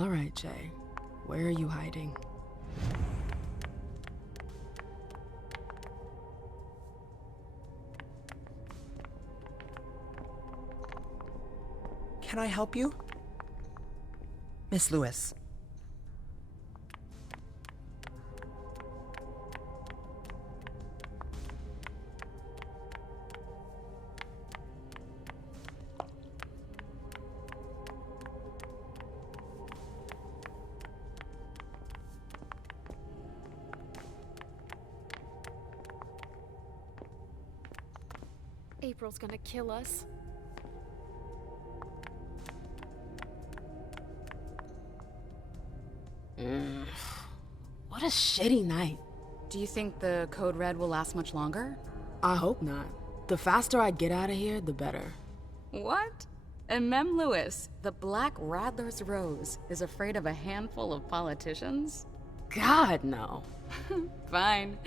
All right, Jay. Where are you hiding? Can I help you? Miss Lewis. April's gonna kill us. What a shitty night. Do you think the code red will last much longer? I hope not. The faster I get out of here, the better. What? And Mem Lewis, the Black Rattler's Rose, is afraid of a handful of politicians? God, no. Fine.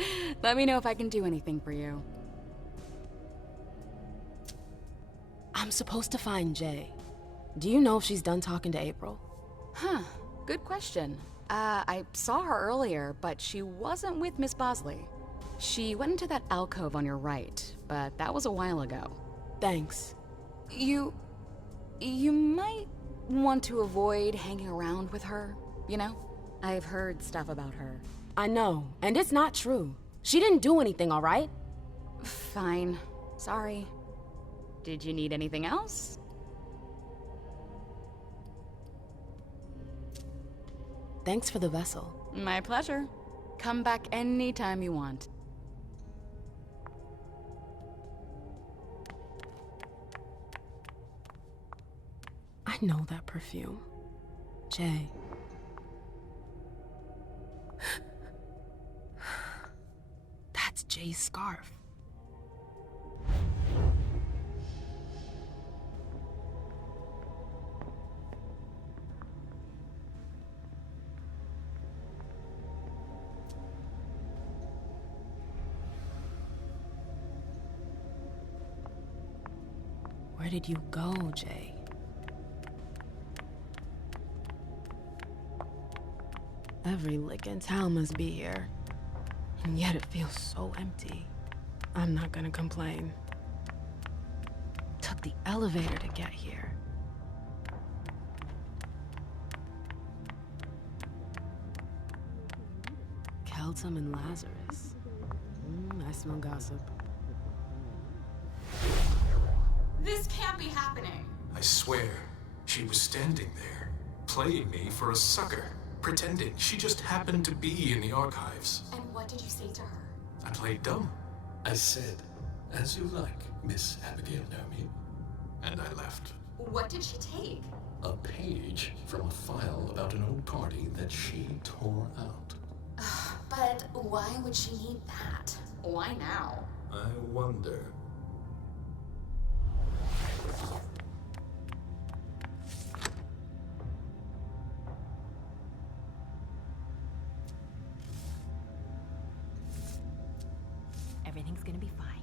Let me know if I can do anything for you. I'm supposed to find Jay. Do you know if she's done talking to April? Huh. Good question. I saw her earlier, but she wasn't with Miss Bosley. She went into that alcove on your right, but that was a while ago. Thanks. You might want to avoid hanging around with her, you know? I've heard stuff about her. I know, and it's not true. She didn't do anything, all right? Fine. Sorry. Did you need anything else? Thanks for the vessel. My pleasure. Come back anytime you want. I know that perfume. Jay. That's Jay's scarf. Where did you go, Jay? Every lick in town must be here. And yet it feels so empty. I'm not gonna complain. Took the elevator to get here. Keltum and Lazarus. I smell gossip. This can't be happening. I swear, she was standing there, playing me for a sucker, pretending she just happened to be in the archives. And what did you say to her? I played dumb, I said, as you like, Miss Abigail Naomi. and I left. What did she take? A page from a file about an old party that she tore out. But why would she need that? Why now? I wonder. Everything's gonna be fine.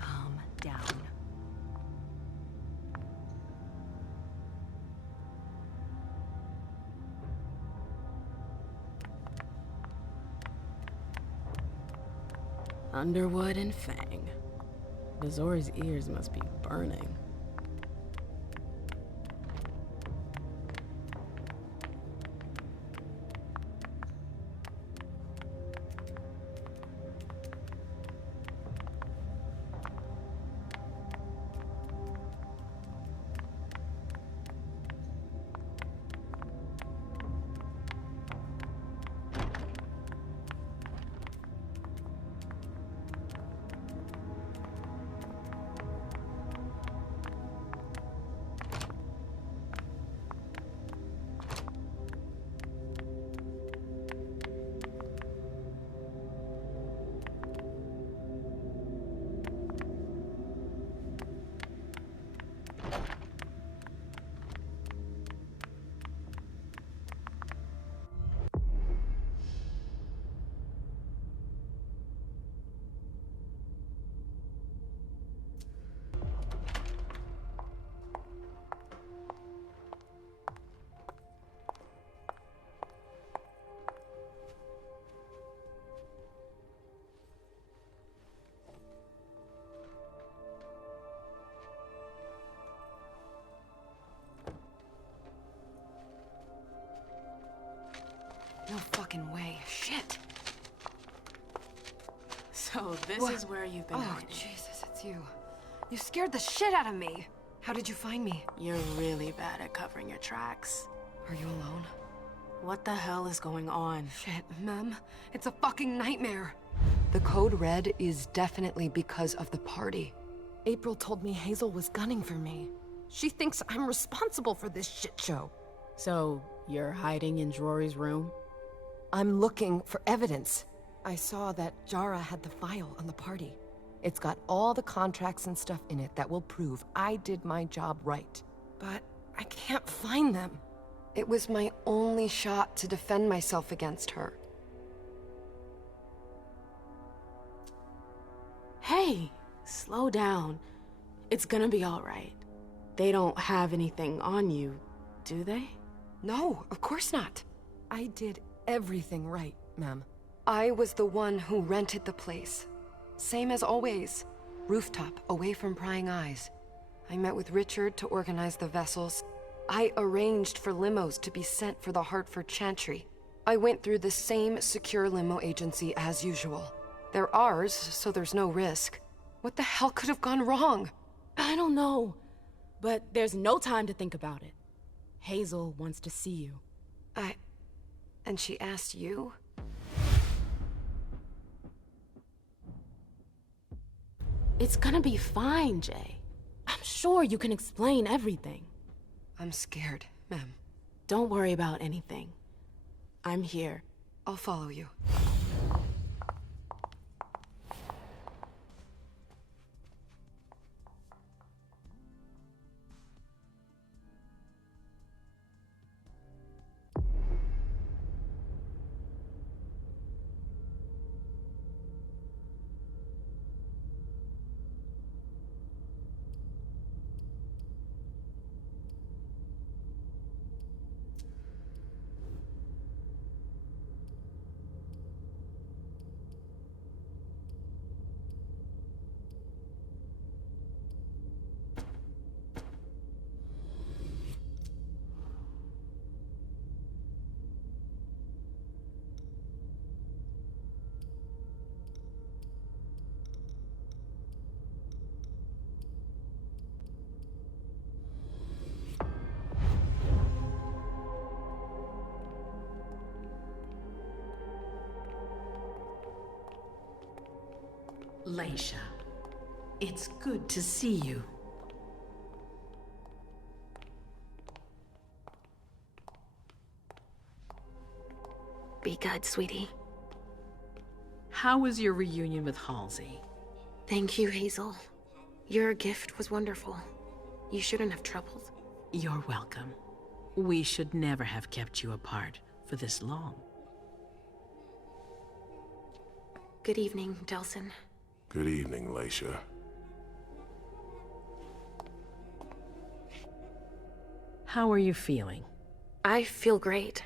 Calm down. Underwood and Fang. Bazor's ears must be burning. No fucking way. Shit. So this What? is where you've been Oh, hiding. Jesus, it's you. You scared the shit out of me. How did you find me? You're really bad at covering your tracks. Are you alone? What the hell is going on? Shit, Mem. It's a fucking nightmare. The code red is definitely because of the party. April told me Hazel was gunning for me. She thinks I'm responsible for this shit show. So, you're hiding in Rory's room? I'm looking for evidence. I saw that Jara had the file on the party. It's got all the contracts and stuff in it that will prove I did my job right. But I can't find them. It was my only shot to defend myself against her. Hey, slow down. It's gonna be all right. They don't have anything on you, do they? No, of course not. I did everything right, Mem. I was the one who rented the place. Same as always. Rooftop, away from prying eyes. I met with Richard to organize the vessels. I arranged for limos to be sent for the Hartford Chantry. I went through the same secure limo agency as usual. They're ours, so there's no risk. What the hell could have gone wrong? I don't know, but there's no time to think about it. Hazel wants to see you. And she asked you? It's gonna be fine, Jay. I'm sure you can explain everything. I'm scared, Mem. Don't worry about anything. I'm here. I'll follow you. Leisha, it's good to see you. Be good, sweetie. How was your reunion with Halsey? Thank you, Hazel. Your gift was wonderful. You shouldn't have troubled. You're welcome. We should never have kept you apart for this long. Good evening, Delson. Good evening, Leisha. How are you feeling? I feel great.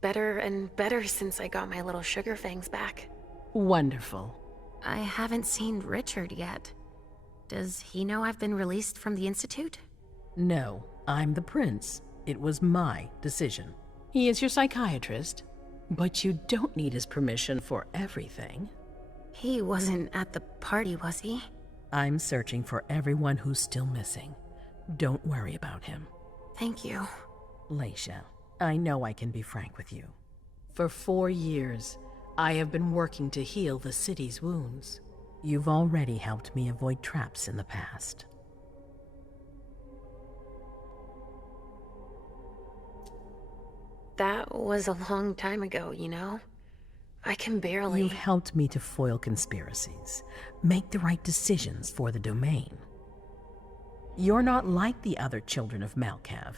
Better and better since I got my little sugar fangs back. Wonderful. I haven't seen Richard yet. Does he know I've been released from the Institute? No, I'm the prince. It was my decision. He is your psychiatrist, but you don't need his permission for everything. He wasn't at the party, was he? I'm searching for everyone who's still missing. Don't worry about him. Thank you. Leisha, I know I can be frank with you. For 4 years, I have been working to heal the city's wounds. You've already helped me avoid traps in the past. That was a long time ago, you know? I can barely... You've helped me to foil conspiracies, make the right decisions for the domain. You're not like the other children of Malkav.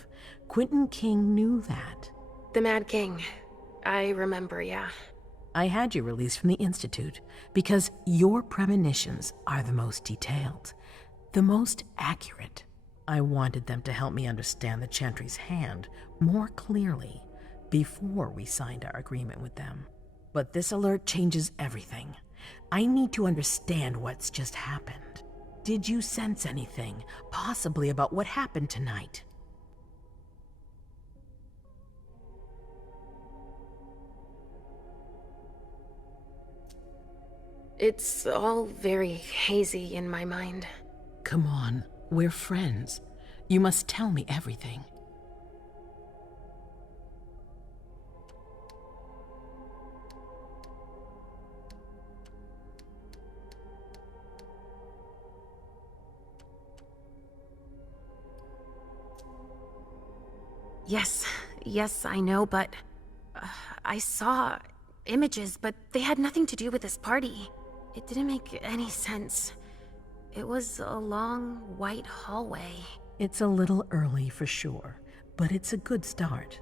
Quentin King knew that. The Mad King. I remember, yeah. I had you released from the Institute because your premonitions are the most detailed, the most accurate. I wanted them to help me understand the Chantry's hand more clearly before we signed our agreement with them. But this alert changes everything. I need to understand what's just happened. Did you sense anything, possibly about what happened tonight? It's all very hazy in my mind. Come on, we're friends. You must tell me everything. Yes, I know, but I saw images, but they had nothing to do with this party. It didn't make any sense. It was a long, white hallway. It's a little early for sure, but it's a good start.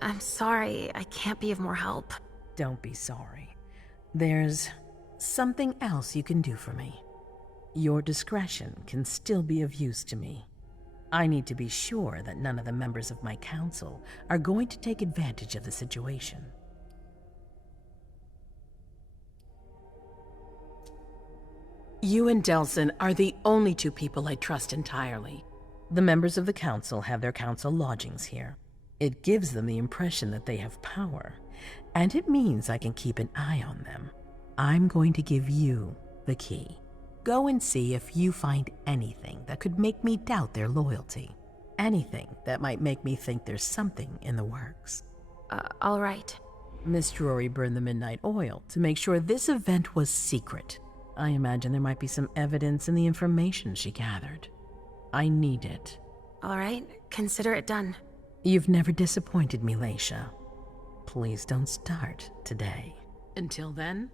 I'm sorry, I can't be of more help. Don't be sorry. There's something else you can do for me. Your discretion can still be of use to me. I need to be sure that none of the members of my council are going to take advantage of the situation. You and Delson are the only two people I trust entirely. The members of the council have their council lodgings here. It gives them the impression that they have power, and it means I can keep an eye on them. I'm going to give you the key. Go and see if you find anything that could make me doubt their loyalty. Anything that might make me think there's something in the works. All right. Miss Drury burned the midnight oil to make sure this event was secret. I imagine there might be some evidence in the information she gathered. I need it. All right, consider it done. You've never disappointed me, Leisha. Please don't start today. Until then,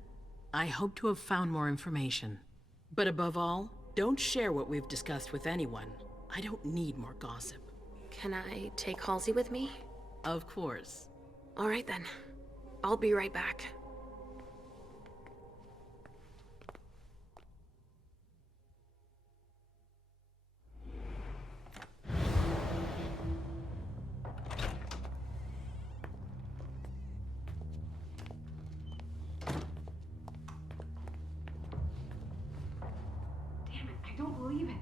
I hope to have found more information. But above all, don't share what we've discussed with anyone. I don't need more gossip. Can I take Halsey with me? Of course. All right then. I'll be right back. I don't believe it.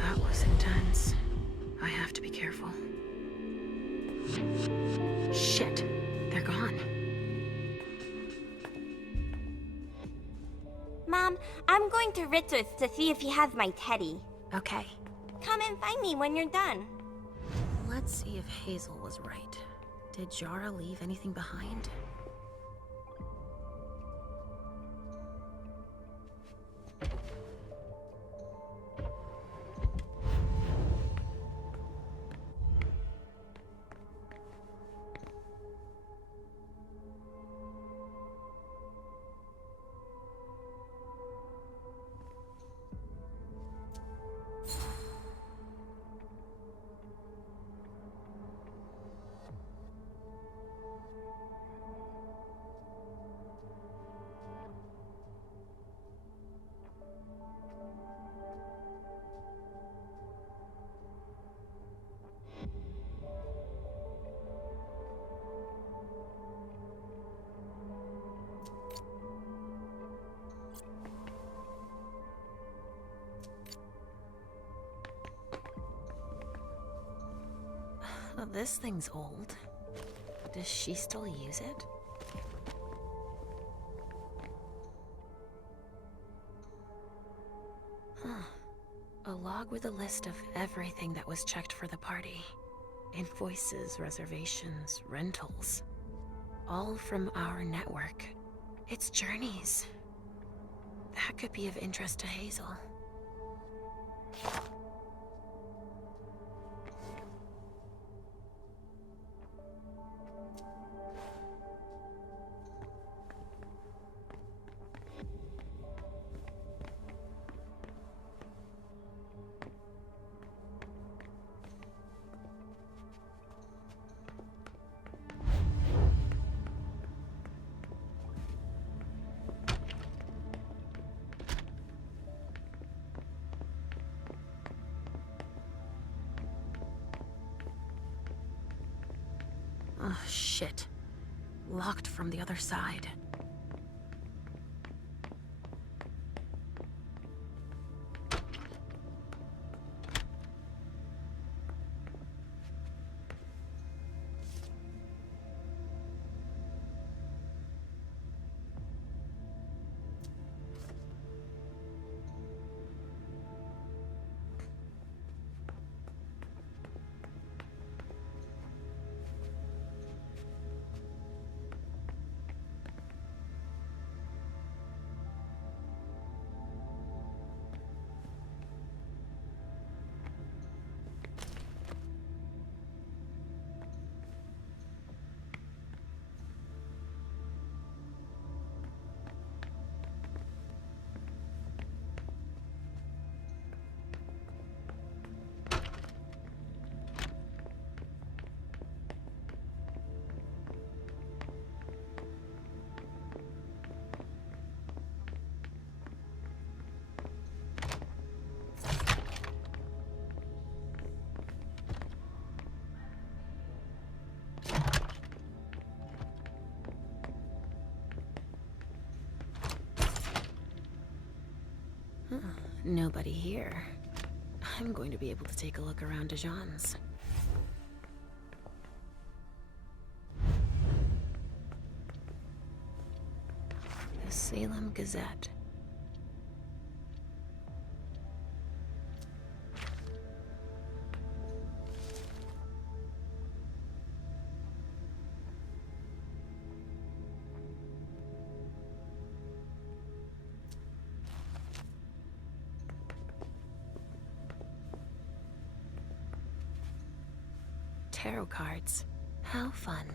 That was intense. I have to be careful. Shit, they're gone. Mom, I'm going to Richard's to see if he has my teddy. Okay. Come and find me when you're done. Let's see if Hazel was right. Did Jara leave anything behind? This thing's old. Does she still use it? were the list of everything that was checked for the party. Invoices, reservations, rentals. All from our network. It's journeys. That could be of interest to Hazel. Oh, shit. Locked from the other side. Nobody here. I'm going to be able to take a look around Dijon's. The Salem Gazette. Tarot cards. How fun.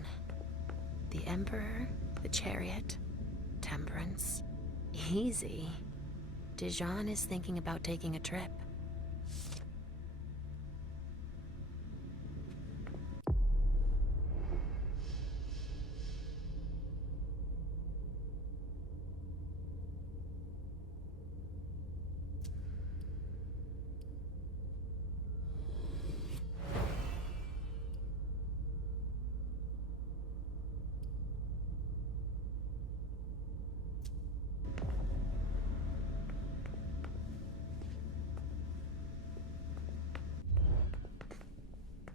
The Emperor, the Chariot, Temperance. Easy. Dijon is thinking about taking a trip.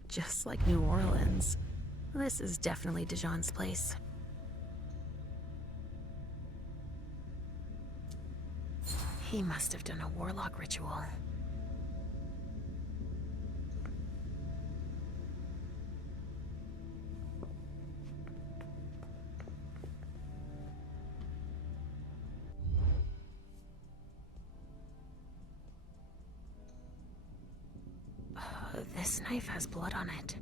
Just like New Orleans. This is definitely Dijon's place. He must have done a warlock ritual. This knife has blood on it.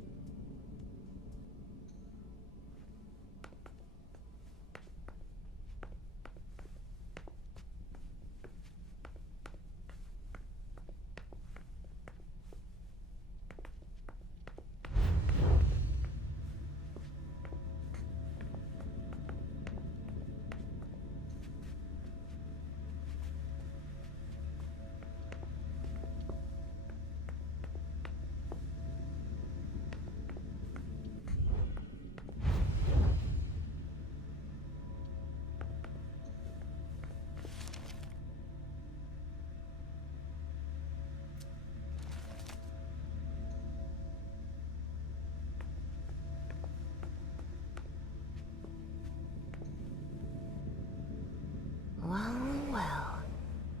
Well, well.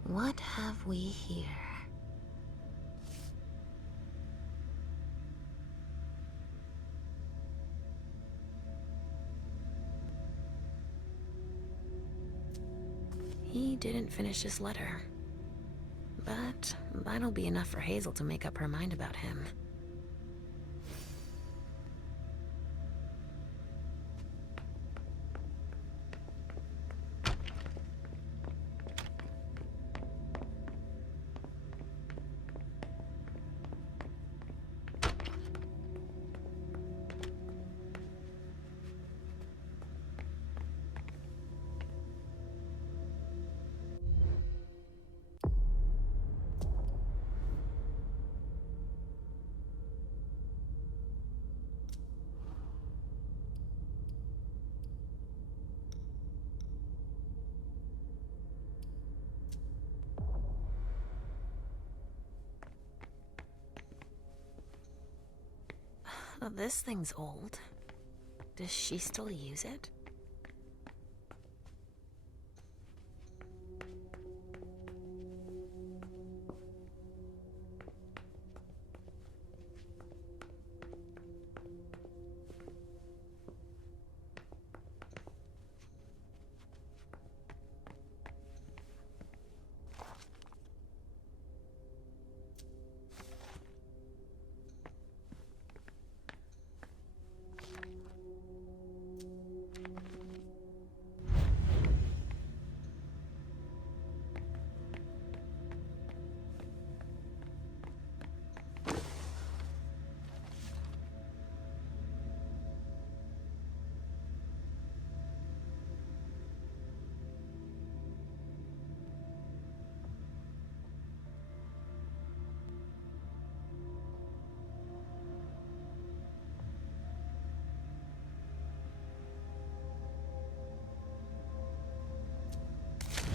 What have we here? didn't finish his letter. But that'll be enough for Hazel to make up her mind about him. This thing's old. Does she still use it?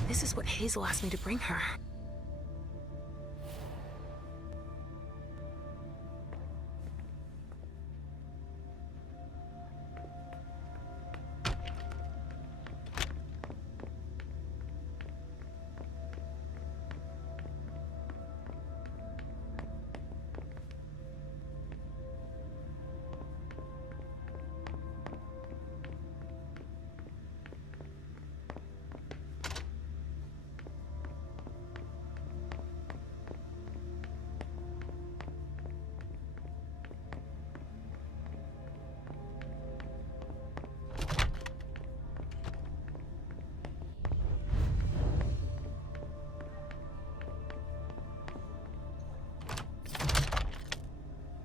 This is what Hazel asked me to bring her.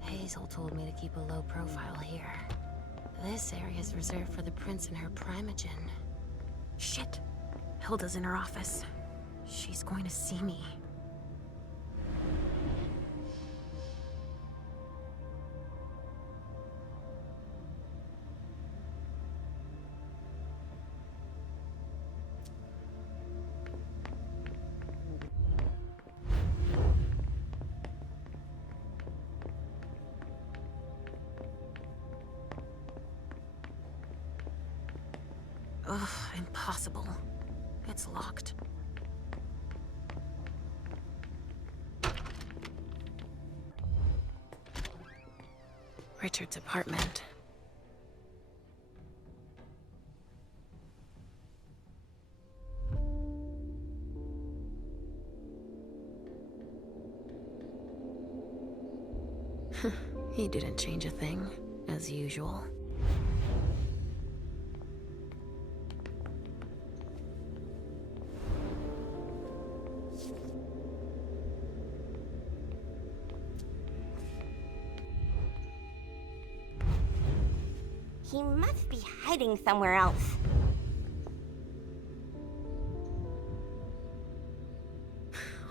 Hazel told me to keep a low profile here. This area is reserved for the prince and her primogen. Shit. Hilda's in her office. She's going to see me. Ugh, impossible. It's locked. Richard's apartment. He didn't change a thing, as usual. He must be hiding somewhere else.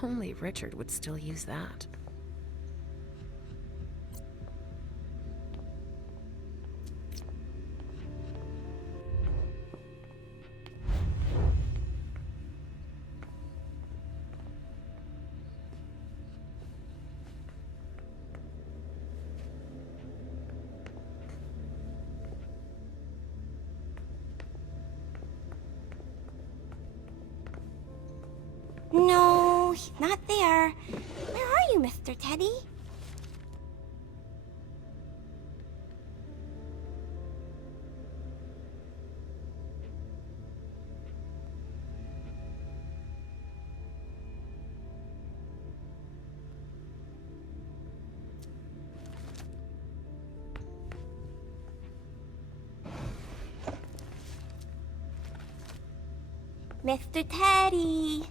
Only Richard would still use that. No, he's not there. Where are you, Mr. Teddy? Mr. Teddy.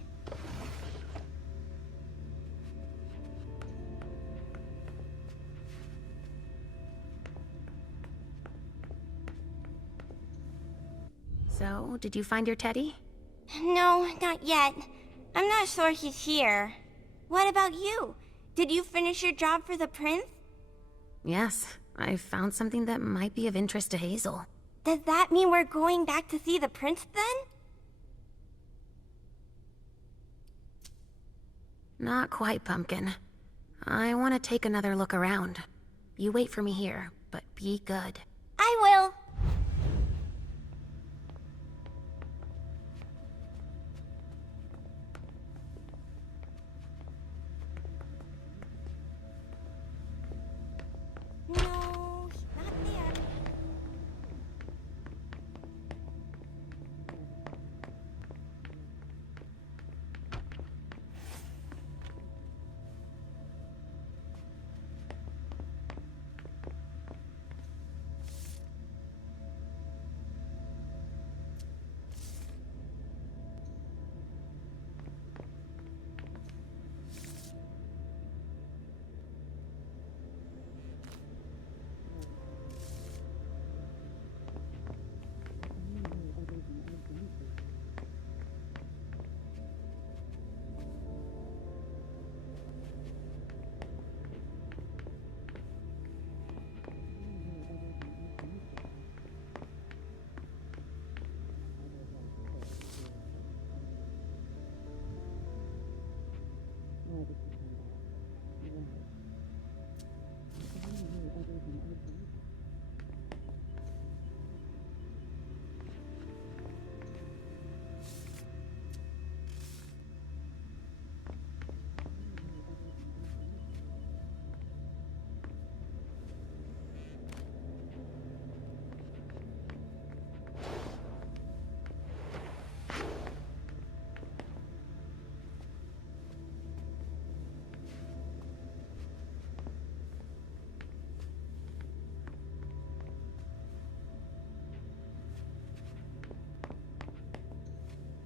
So, did you find your teddy? No, not yet. I'm not sure he's here. What about you? Did you finish your job for the prince? Yes, I found something that might be of interest to Hazel. Does that mean we're going back to see the prince then? Not quite, Pumpkin. I want to take another look around. You wait for me here, but be good. I will. No, he's not there.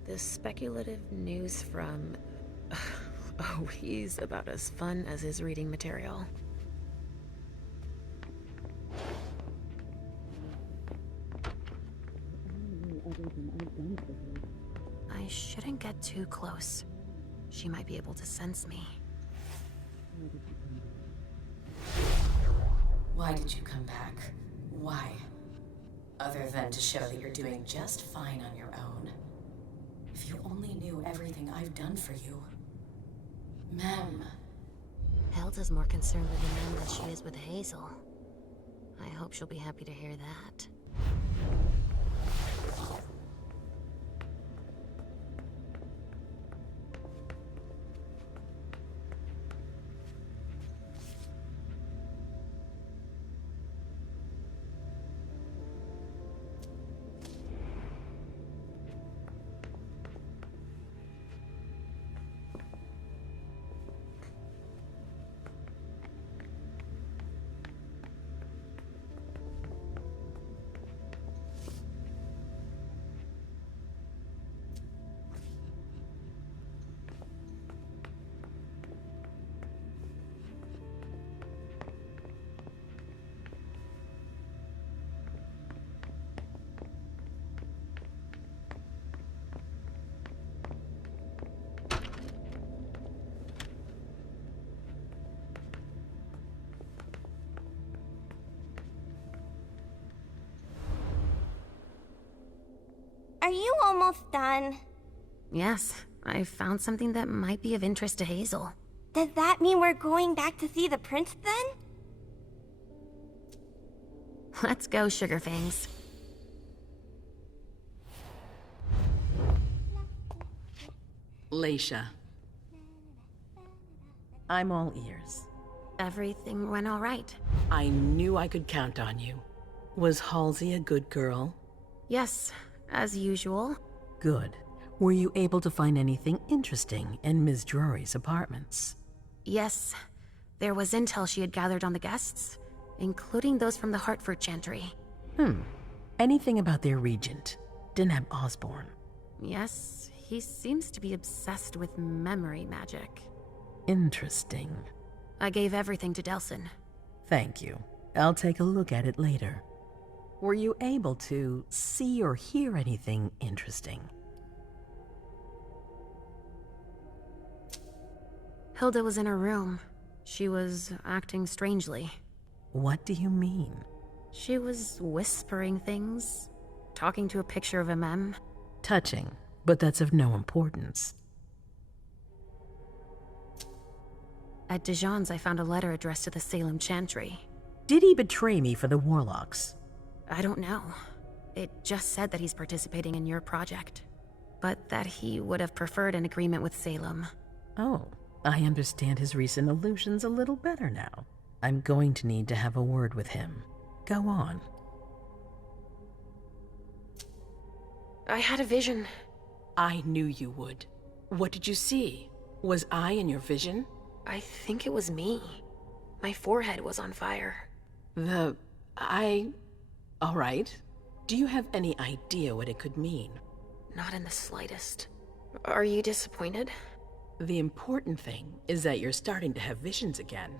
The speculative news from... Oh, he's about as fun as his reading material. I shouldn't get too close. She might be able to sense me. Why did you come back? Why? Other than to show that you're doing just fine on your own. If you only knew everything I've done for you. Mem. Hilda's more concerned with the man than she is with Hazel. I hope she'll be happy to hear that. Are you almost done? Yes, I found something that might be of interest to Hazel. Does that mean we're going back to see the prince then? Let's go, Sugarfangs. Leisha. I'm all ears. Everything went all right. I knew I could count on you. Was Halsey a good girl? Yes, as usual. Good. Were you able to find anything interesting in Ms. Drury's apartments? Yes. There was intel she had gathered on the guests, including those from the Hartford Chantry. Anything about their regent, Deneb Osborne? Yes, He seems to be obsessed with memory magic. Interesting. I gave everything to Delsin. Thank you. I'll take a look at it later. Were you able to see or hear anything interesting? Hilda was in her room. She was acting strangely. What do you mean? She was whispering things, talking to a picture of a mem. Touching, but that's of no importance. At Dijon's, I found a letter addressed to the Salem Chantry. Did he betray me for the Warlocks? I don't know. It just said that he's participating in your project, but that he would have preferred an agreement with Salem. Oh, I understand his recent illusions a little better now. I'm going to need to have a word with him. Go on. I had a vision. I knew you would. What did you see? Was I in your vision? I think it was me. My forehead was on fire. All right. Do you have any idea what it could mean? Not in the slightest. Are you disappointed? The important thing is that you're starting to have visions again.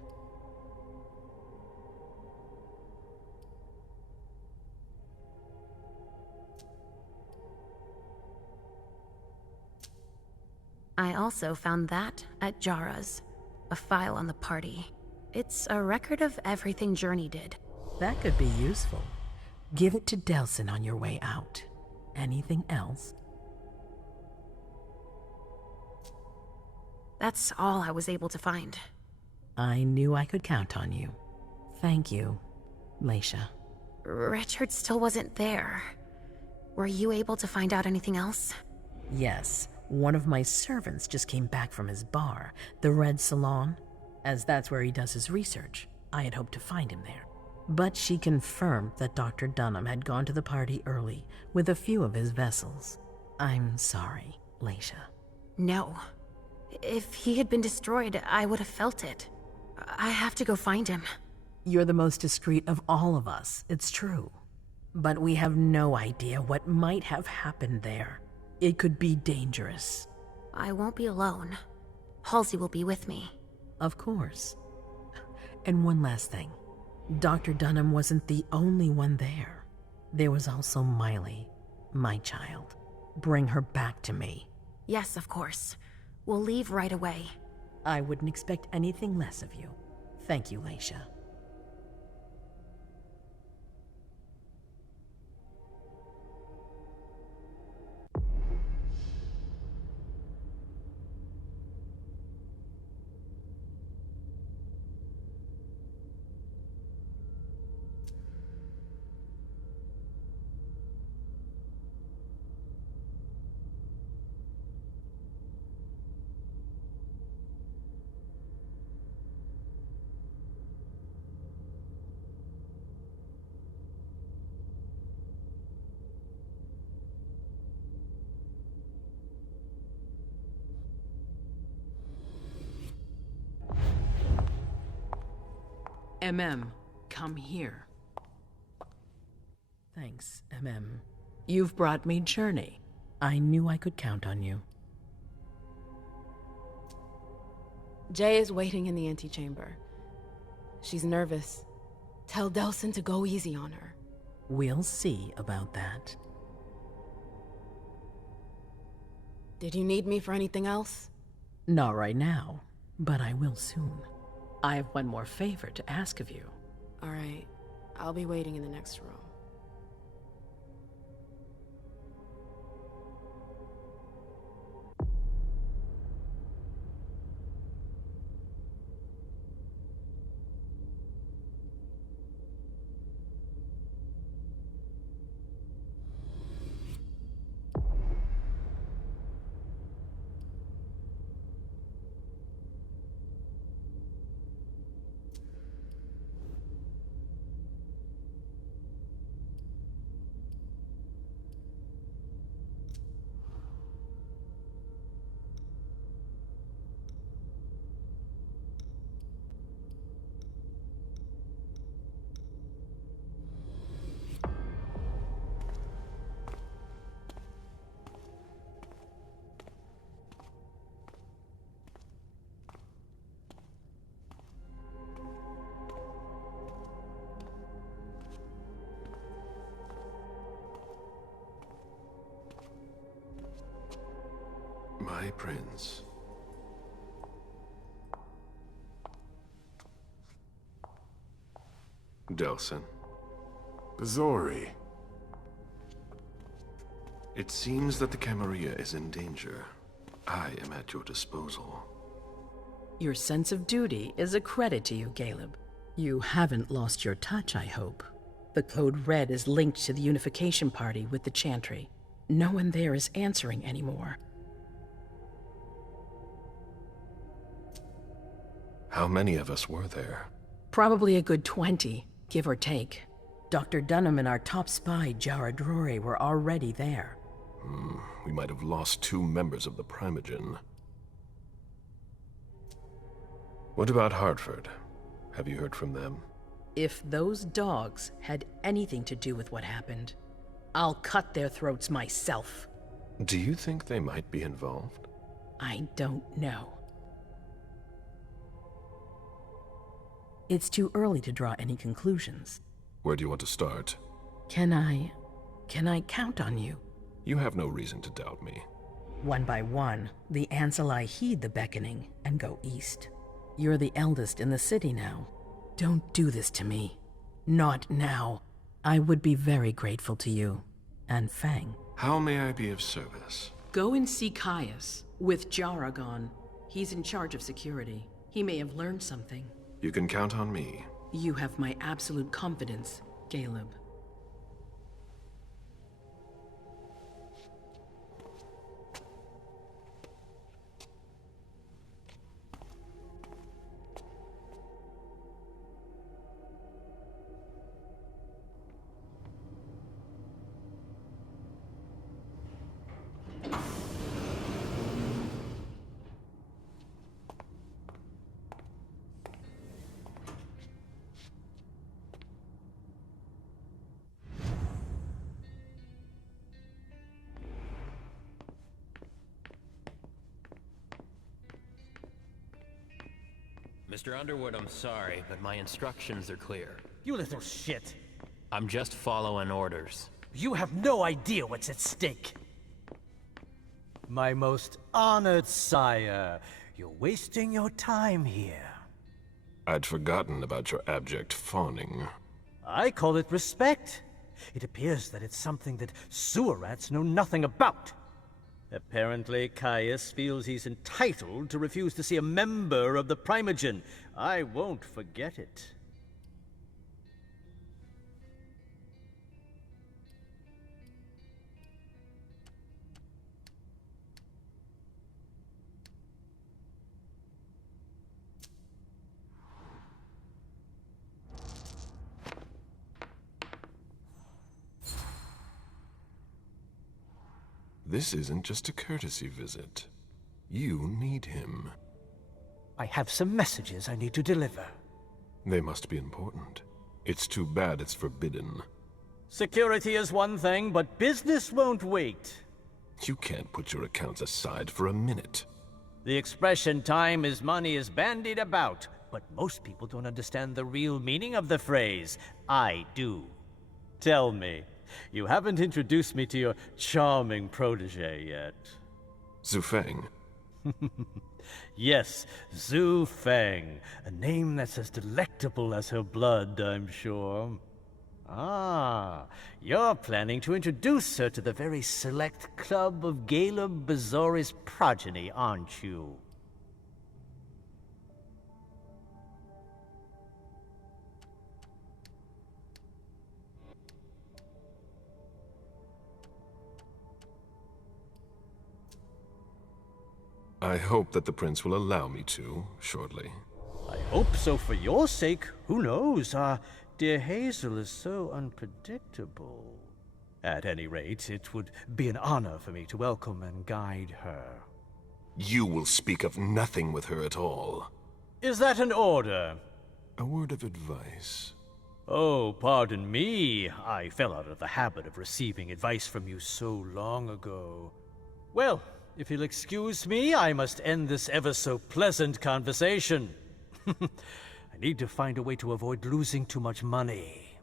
I also found that at Jara's, a file on the party. It's a record of everything Journey did. That could be useful. Give it to Delsin on your way out. Anything else? That's all I was able to find. I knew I could count on you. Thank you, Leisha. Richard still wasn't there. Were you able to find out anything else? Yes, one of my servants just came back from his bar, the Red Salon. As that's where he does his research, I had hoped to find him there. But she confirmed that Dr. Dunham had gone to the party early with a few of his vessels. I'm sorry, Leisha. No. If he had been destroyed, I would have felt it. I have to go find him. You're the most discreet of all of us, it's true. But we have no idea what might have happened there. It could be dangerous. I won't be alone. Halsey will be with me. Of course. And one last thing. Dr. Dunham wasn't the only one there. There was also Miley, my child. Bring her back to me. Yes, of course. We'll leave right away. I wouldn't expect anything less of you. Thank you, Leisha. Come here. Thanks, MM. You've brought me Journey. I knew I could count on you. Jay is waiting in the antechamber. She's nervous. Tell Delsin to go easy on her. We'll see about that. Did you need me for anything else? Not right now, but I will soon. I have one more favor to ask of you. All right. I'll be waiting in the next room. my prince. Delson. Zori. It seems that the Camarilla is in danger. I am at your disposal. Your sense of duty is a credit to you, Caleb. You haven't lost your touch, I hope. The code red is linked to the unification party with the Chantry. No one there is answering anymore. How many of us were there? Probably a good 20, give or take. Dr. Dunham and our top spy, Jara Drury, were already there. We might have lost 2 members of the Primogen. What about Hartford? Have you heard from them? If those dogs had anything to do with what happened, I'll cut their throats myself. Do you think they might be involved? I don't know. It's too early to draw any conclusions. Where do you want to start? Can I count on you? You have no reason to doubt me. One by one, the Ancilai heed the beckoning and go east. You're the eldest in the city now. Don't do this to me. Not now. I would be very grateful to you. And Fang. How may I be of service? Go and see Caius, with Jara gone. He's in charge of security. He may have learned something. You can count on me. You have my absolute confidence, Caleb. Mr. Underwood, I'm sorry, but my instructions are clear. You little shit. I'm just following orders. You have no idea what's at stake. My most honored sire, you're wasting your time here. I'd forgotten about your abject fawning. I call it respect. It appears that it's something that sewer rats know nothing about. Apparently, Caius feels he's entitled to refuse to see a member of the Primogen. I won't forget it. This isn't just a courtesy visit. You need him. I have some messages I need to deliver. They must be important. It's too bad it's forbidden. Security is one thing, but business won't wait. You can't put your accounts aside for a minute. The expression "time is money" is bandied about, but most people don't understand the real meaning of the phrase. I do. Tell me, you haven't introduced me to your charming protege yet. Zhu Feng. Yes, Zhu Feng. A name that's as delectable as her blood, I'm sure. Ah, you're planning to introduce her to the very select club of Caleb Bazori's progeny, aren't you? I hope that the prince will allow me to, shortly. I hope so for your sake. Who knows? Dear Hazel is so unpredictable. At any rate, it would be an honor for me to welcome and guide her. You will speak of nothing with her at all. Is that an order? A word of advice. Oh, pardon me. I fell out of the habit of receiving advice from you so long ago. Well, if you'll excuse me, I must end this ever-so-pleasant conversation. I need to find a way to avoid losing too much money.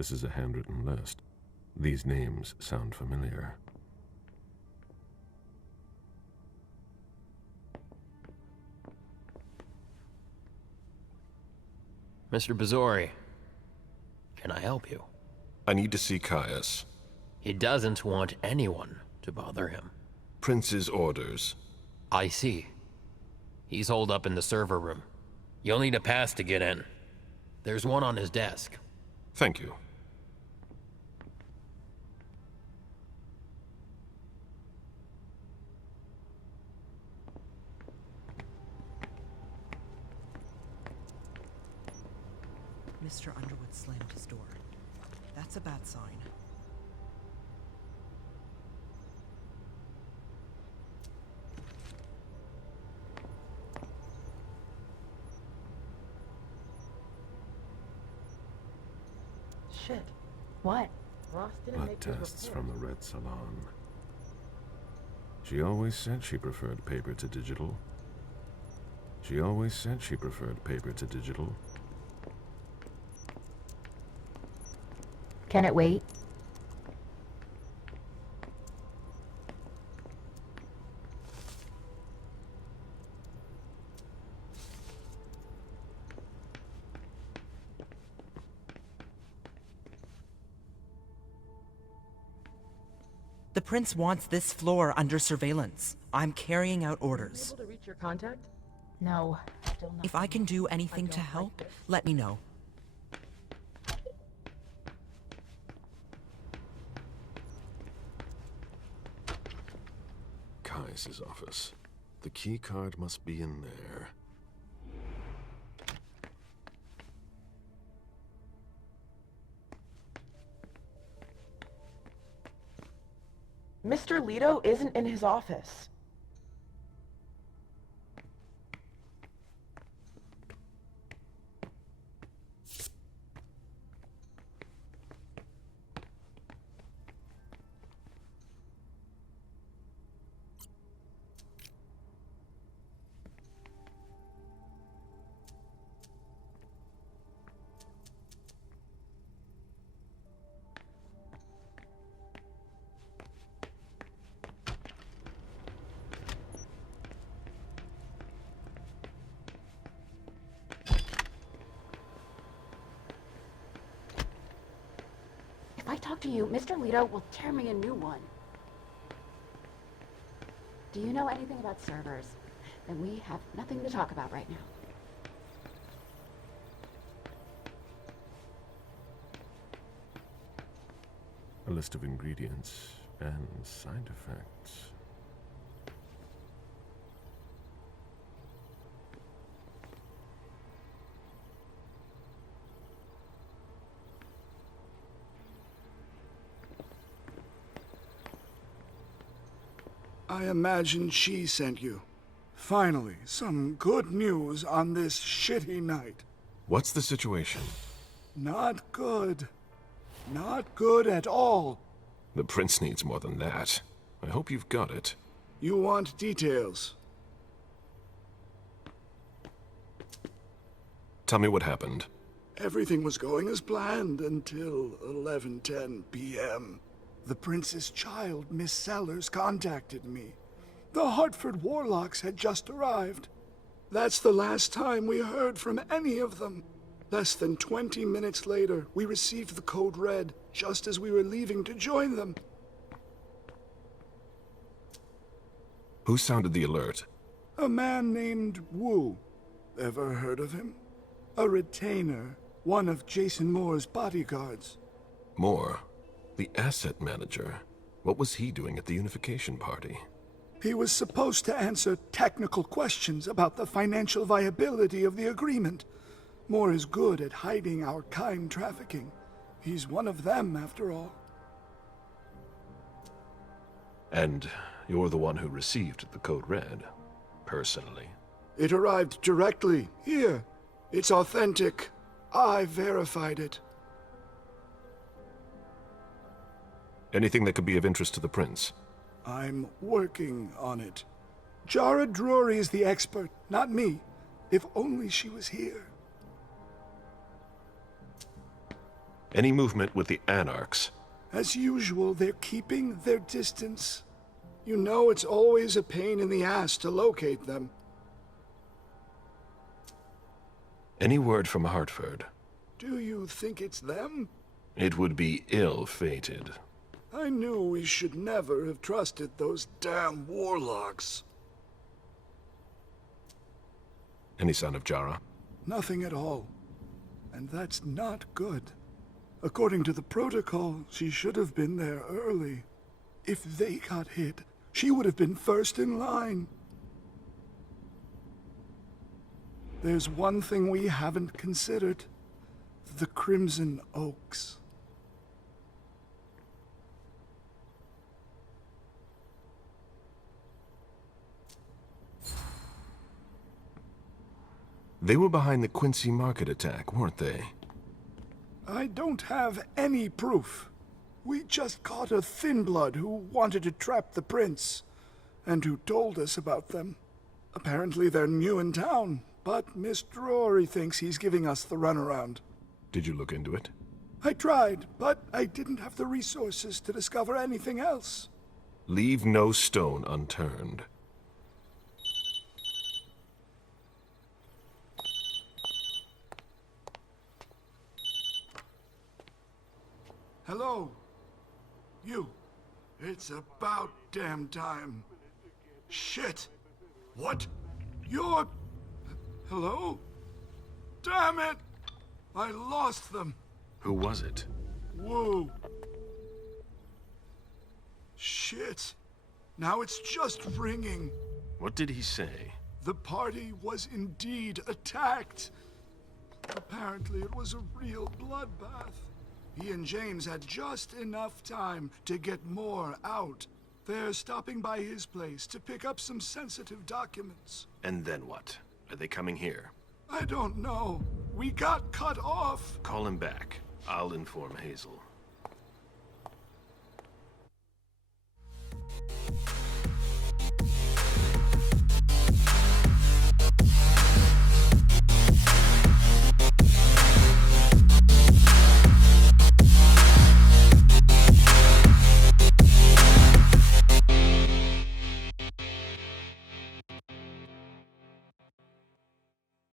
This is a handwritten list. These names sound familiar. Mr. Bazori, can I help you? I need to see Caius. He doesn't want anyone to bother him. Prince's orders. I see. He's holed up in the server room. You'll need a pass to get in. There's one on his desk. Thank you. Mr. Underwood slammed his door. That's a bad sign. Shit. What? Ross didn't Blood make his tests report. from the Red Salon. She always said she preferred paper to digital. She always said she preferred paper to digital. Can it wait? The prince wants this floor under surveillance. I'm carrying out orders. Able to reach your contact? No, still not. If I can do anything to help, let me know. Caius's office. The key card must be in there. Mr. Leto isn't in his office. If I talk to you, Mr. Leto will tear me a new one. Do you know anything about servers? Then we have nothing to talk about right now. A list of ingredients and side effects. I imagine she sent you. Finally, some good news on this shitty night. What's the situation? Not good. Not good at all. The prince needs more than that. I hope you've got it. You want details. Tell me what happened. Everything was going as planned until 11:10 p.m. The prince's child, Miss Sellers, contacted me. The Hartford Warlocks had just arrived. That's the last time we heard from any of them. Less than 20 minutes later, we received the code red, just as we were leaving to join them. Who sounded the alert? A man named Wu. Ever heard of him? A retainer, one of Jason Moore's bodyguards. Moore? The asset manager. What was he doing at the unification party? He was supposed to answer technical questions about the financial viability of the agreement. Moore is good at hiding our kind trafficking. He's one of them, after all. And you're the one who received the code red, personally? It arrived directly, here. It's authentic. I verified it. Anything that could be of interest to the prince? I'm working on it. Jara Drury is the expert, not me. If only she was here. Any movement with the Anarchs? As usual, they're keeping their distance. You know it's always a pain in the ass to locate them. Any word from Hartford? Do you think it's them? It would be ill-fated. I knew we should never have trusted those damn warlocks. Any sign of Jara? Nothing at all. And that's not good. According to the protocol, she should have been there early. If they got hit, she would have been first in line. There's one thing we haven't considered. The Crimson Oaks. They were behind the Quincy Market attack, weren't they? I don't have any proof. We just caught a thin blood who wanted to trap the prince, and who told us about them. Apparently they're new in town, but Mr. Rory thinks he's giving us the runaround. Did you look into it? I tried, but I didn't have the resources to discover anything else. Leave no stone unturned. Hello? You. It's about damn time. Shit. What? You're... Hello? Damn it! I lost them. Who was it? Whoa. Shit. Now it's just ringing. What did he say? The party was indeed attacked. Apparently it was a real bloodbath. He and James had just enough time to get more out. They're stopping by his place to pick up some sensitive documents. And then what? Are they coming here? I don't know. We got cut off. Call him back. I'll inform Hazel.